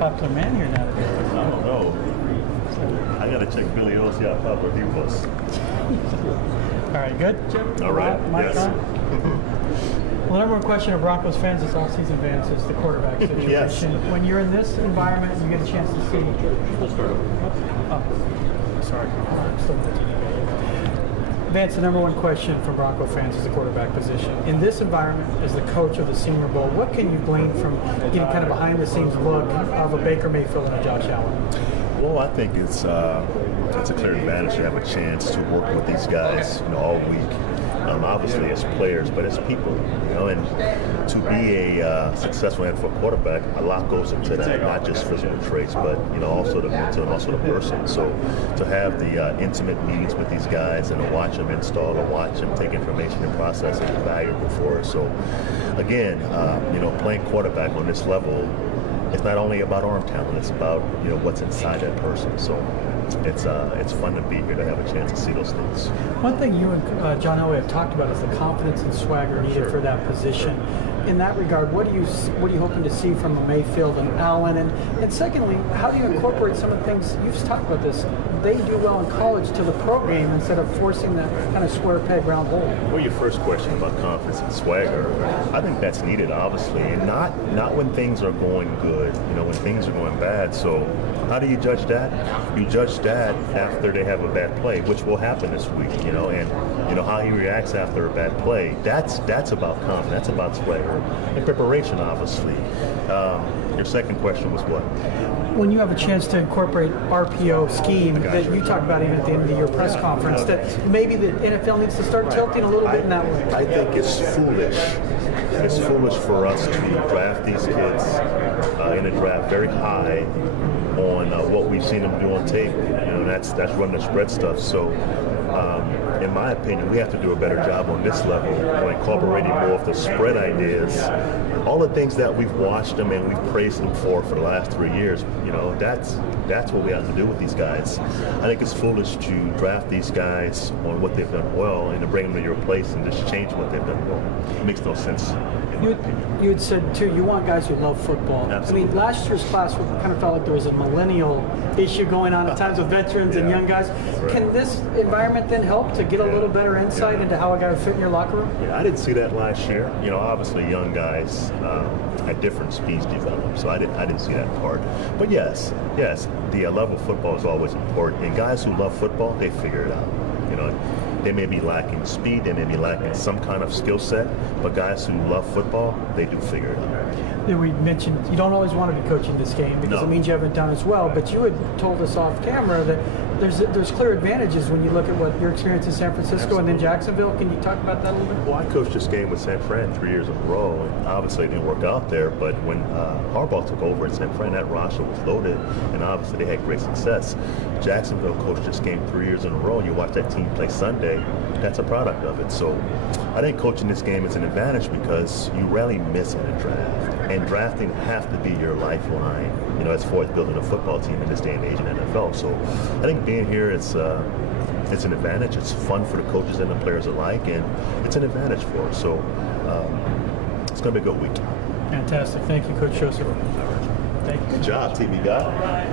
popular man here nowadays. I don't know. I gotta check Billy O, see how popular he was. All right, good, Jim? All right, Mike yes. on? Well, the number one question of Broncos fans this offseason, Vance, is the quarterback situation. Yes. When you're in this environment, you get a chance to see. Sorry. Vance, the number one question from Bronco fans is the quarterback position. In this environment, as the coach of the Senior Bowl, what can you glean from getting kind of behind-the-scenes look of a Baker Mayfield and a Josh Allen? Well, I think it's a clear advantage to have a chance to work with these guys, all week. Obviously as players, but as people, and to be a successful NFL quarterback, a lot goes into that, not just physical traits, but also the mental and also the person. So to have the intimate meetings with these guys and to watch them install, to watch them take information and process it is valuable for us. So again, playing quarterback on this level, it's not only about arm talent, it's about what's inside that person. So it's fun to be here to have a chance to see those things. One thing you and John Elway have talked about is the confidence and swagger needed for that position. In that regard, what are you hoping to see from Mayfield and Allen? And secondly, how do you incorporate some of the things you've talked about this? They do well in college to the pro game instead of forcing that kind of square peg round hole. Well, your first question about confidence and swagger, I think that's needed, obviously, and not when things are going good. When things are going bad. So how do you judge that? You judge that after they have a bad play, which will happen this week. And how he reacts after a bad play. That's about confidence. That's about swagger and preparation, obviously. Your second question was what? When you have a chance to incorporate RPO scheme that you talked about even at the end of your press conference, that maybe the NFL needs to start tilting a little bit in that way. I think it's foolish. It's foolish for us to draft these kids in a draft very high on what we've seen them do on tape. That's running the spread stuff. So in my opinion, we have to do a better job on this level, incorporating more of the spread ideas, all the things that we've watched them and we've praised them for the last 3 years. That's what we have to do with these guys. I think it's foolish to draft these guys on what they've done well and to bring them to your place and just change what they've done well. It makes no sense. You had said, too, you want guys who love football. Absolutely. I mean, last year's class kind of felt like there was a millennial issue going on at times with veterans and young guys. Right. Can this environment then help to get a little better insight into how a guy would fit in your locker room? Yeah, I didn't see that last year. Obviously young guys at different speeds develop, so I didn't see that part. But yes, the level of football is always important, and guys who love football, they figure it out. They may be lacking speed, they may be lacking some kind of skill set, but guys who love football, they do figure it out. Then we mentioned you don't always want to be coaching this game because it means you haven't done as well, but you had told us off camera that there's clear advantages when you look at what your experience in San Francisco and then Jacksonville. Can you talk about that a little bit? Well, I coached this game with San Fran 3 years in a row, and obviously it didn't work out there, but when Harbaugh took over at San Fran, that roster was loaded, and obviously they had great success. Jacksonville coached this game 3 years in a row, and you watch that team play Sunday, that's a product of it. So I think coaching this game is an advantage because you rarely miss in a draft, and drafting have to be your lifeline, as far as building a football team in this day and age in NFL. So I think being here, it's an advantage. It's fun for the coaches and the players alike, and it's an advantage for us. So it's going to be a good week. Fantastic. Thank you, Coach Joseph. Thank you. Good job, TV guy.